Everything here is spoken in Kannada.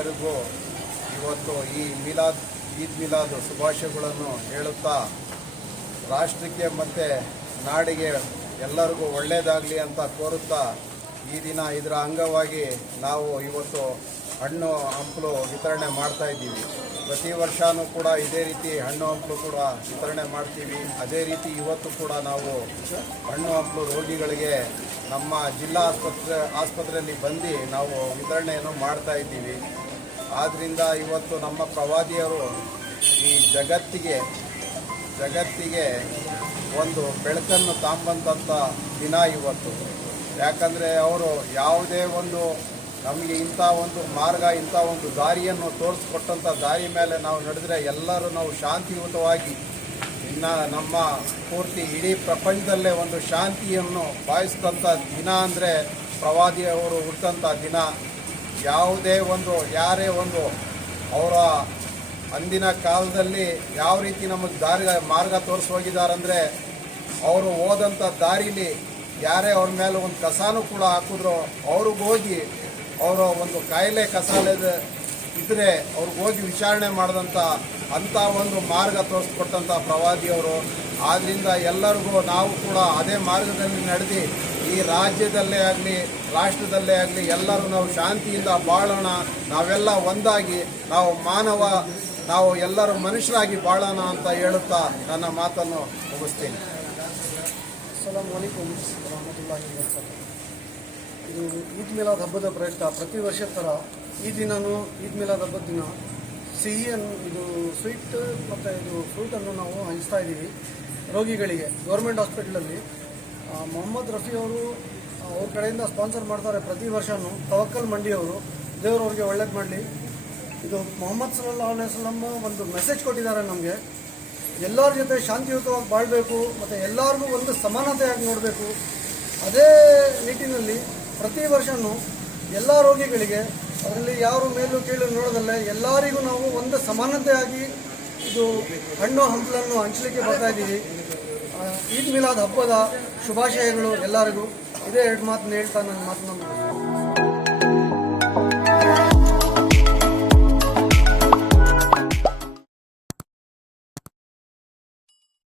ನಾಗರಿಕರಿಗೂ ಇವತ್ತು ಈದ್ ಮಿಲಾದ್ ಶುಭಾಶಯಗಳನ್ನು ಹೇಳುತ್ತಾ ರಾಷ್ಟ್ರಕ್ಕೆ ಮತ್ತು ನಾಡಿಗೆ ಎಲ್ಲರಿಗೂ ಒಳ್ಳೆಯದಾಗಲಿ ಅಂತ ಕೋರುತ್ತಾ ಈ ದಿನ ಇದರ ಅಂಗವಾಗಿ ನಾವು ಇವತ್ತು ಹಣ್ಣು ಹಂಪಲು ವಿತರಣೆ ಮಾಡ್ತಾ ಇದ್ದೀವಿ. ಪ್ರತಿ ವರ್ಷವೂ ಕೂಡ ಇದೇ ರೀತಿ ಹಣ್ಣು ಹಂಪಲು ಕೂಡ ವಿತರಣೆ ಮಾಡ್ತೀವಿ. ಅದೇ ರೀತಿ ಇವತ್ತು ಕೂಡ ನಾವು ಹಣ್ಣು ಹಂಪಲು ರೋಗಿಗಳಿಗೆ ನಮ್ಮ ಜಿಲ್ಲಾ ಆಸ್ಪತ್ರೆಯಲ್ಲಿ ಬಂದು ನಾವು ವಿತರಣೆಯನ್ನು ಮಾಡ್ತಾ ಇದ್ದೀವಿ. ಆದ್ದರಿಂದ ಇವತ್ತು ನಮ್ಮ ಪ್ರವಾದಿಯವರು ಈ ಜಗತ್ತಿಗೆ ಒಂದು ಬೆಳಕನ್ನು ತಾಂಬಂಥ ದಿನ ಇವತ್ತು. ಯಾಕಂದರೆ ಅವರು ಯಾವುದೇ ಒಂದು ನಮಗೆ ಇಂಥ ಒಂದು ಮಾರ್ಗ, ಇಂಥ ಒಂದು ದಾರಿಯನ್ನು ತೋರಿಸ್ಕೊಟ್ಟಂಥ ದಾರಿ ಮೇಲೆ ನಾವು ನಡೆದರೆ ಎಲ್ಲರೂ ನಾವು ಶಾಂತಿಯುತವಾಗಿ ನಮ್ಮ ಪೂರ್ತಿ ಇಡೀ ಪ್ರಪಂಚದಲ್ಲೇ ಒಂದು ಶಾಂತಿಯನ್ನು ಬಾಯಿಸಿದಂಥ ದಿನ ಅಂದರೆ ಪ್ರವಾದಿಯವರು ಹುಟ್ಟಂಥ ದಿನ. ಯಾರೇ ಒಂದು ಅವರ ಅಂದಿನ ಕಾಲದಲ್ಲಿ ಯಾವ ರೀತಿ ನಮಗೆ ಮಾರ್ಗ ತೋರಿಸಿ ಹೋಗಿದ್ದಾರಂದರೆ ಅವರು ಹೋದಂಥ ದಾರಿಲಿ ಯಾರೇ ಅವ್ರ ಮೇಲೆ ಒಂದು ಕಸಾನು ಕೂಡ ಹಾಕಿದ್ರು ಅವ್ರಿಗೆ ಹೋಗಿ ಅವರ ಒಂದು ಕಾಯಿಲೆ ಕಸಾಲೆದ ಇದ್ದರೆ ಅವ್ರಿಗೆ ಹೋಗಿ ವಿಚಾರಣೆ ಮಾಡಿದಂಥ ಅಂಥ ಒಂದು ಮಾರ್ಗ ತೋರಿಸ್ಕೊಟ್ಟಂಥ ಪ್ರವಾದಿಯವರು. ಆದ್ದರಿಂದ ಎಲ್ಲರಿಗೂ ನಾವು ಕೂಡ ಅದೇ ಮಾರ್ಗದಲ್ಲಿ ನಡೆದು ಈ ರಾಜ್ಯದಲ್ಲೇ ಆಗಲಿ ರಾಷ್ಟ್ರದಲ್ಲೇ ಆಗಲಿ ಎಲ್ಲರೂ ನಾವು ಶಾಂತಿಯಿಂದ ಬಾಳೋಣ, ನಾವೆಲ್ಲ ಒಂದಾಗಿ ನಾವು ಎಲ್ಲರೂ ಮನುಷ್ಯರಾಗಿ ಬಾಳೋಣ ಅಂತ ಹೇಳುತ್ತಾ ನನ್ನ ಮಾತನ್ನು ಮುಗಿಸ್ತೀನಿ. ಅಸ್ಸಲಾಮು ಅಲೈಕುಂ ವರಹಮತುಲ್ಲಾಹಿ ವಬರಕಾತುಹು. ಇದು ಈದ್ ಮಿಲಾದ್ ಹಬ್ಬದ ಪ್ರಯುಕ್ತ ಪ್ರತಿ ವರ್ಷದ ಥರ ಈ ದಿನವೂ ಈದ್ ಮಿಲಾದ್ ಹಬ್ಬದ ದಿನ ಇದು ಸ್ವೀಟ್ ಮತ್ತು ಇದು ಫ್ರೂಟನ್ನು ನಾವು ಹಂಚ್ತಾ ಇದ್ದೀವಿ ರೋಗಿಗಳಿಗೆ. ಗೌರ್ಮೆಂಟ್ ಹಾಸ್ಪಿಟ್ಲಲ್ಲಿ ಮೊಹಮ್ಮದ್ ರಫಿ ಅವರು ಅವ್ರ ಕಡೆಯಿಂದ ಸ್ಪಾನ್ಸರ್ ಮಾಡ್ತಾರೆ ಪ್ರತಿ ವರ್ಷವೂ. ತವಕ್ಕಲ್ ಮಂಡಿಯವರು, ದೇವರು ಅವ್ರಿಗೆ ಒಳ್ಳೇದು ಮಾಡಲಿ. ಇದು ಮೊಹಮ್ಮದ್ ಸಲ್ಲಲ್ಲಾಹು ಅಲೈಹಿ ವಸಲ್ಲಂ ಒಂದು ಮೆಸೇಜ್ ಕೊಟ್ಟಿದ್ದಾರೆ ನಮಗೆ. ಎಲ್ಲರ ಜೊತೆ ಶಾಂತಿಯುತವಾಗಿ ಬಾಳಬೇಕು ಮತ್ತು ಎಲ್ಲರಿಗೂ ಒಂದು ಸಮಾನತೆಯಾಗಿ ನೋಡಬೇಕು. ಅದೇ ನಿಟ್ಟಿನಲ್ಲಿ ಪ್ರತಿ ವರ್ಷವೂ ಎಲ್ಲ ರೋಗಿಗಳಿಗೆ ಅದರಲ್ಲಿ ಯಾರು ಮೇಲೂ ಕೀಳು ನೋಡೋದಲ್ಲೇ ಎಲ್ಲರಿಗೂ ನಾವು ಒಂದು ಸಮಾನತೆಯಾಗಿ ಇದು ಹಣ್ಣು ಹಂಪಲನ್ನು ಹಂಚಲಿಕ್ಕೆ ಬರ್ತಾ ಇದ್ದೀವಿ. ಈದ್ ಮಿಲಾದ್ ಹಬ್ಬದ ಶುಭಾಶಯಗಳು ಎಲ್ಲರಿಗೂ. ಇದೇ ಎರಡು ಮಾತನ್ನು ಹೇಳ್ತಾ ನನ್ನ ಮಾತನ್ನು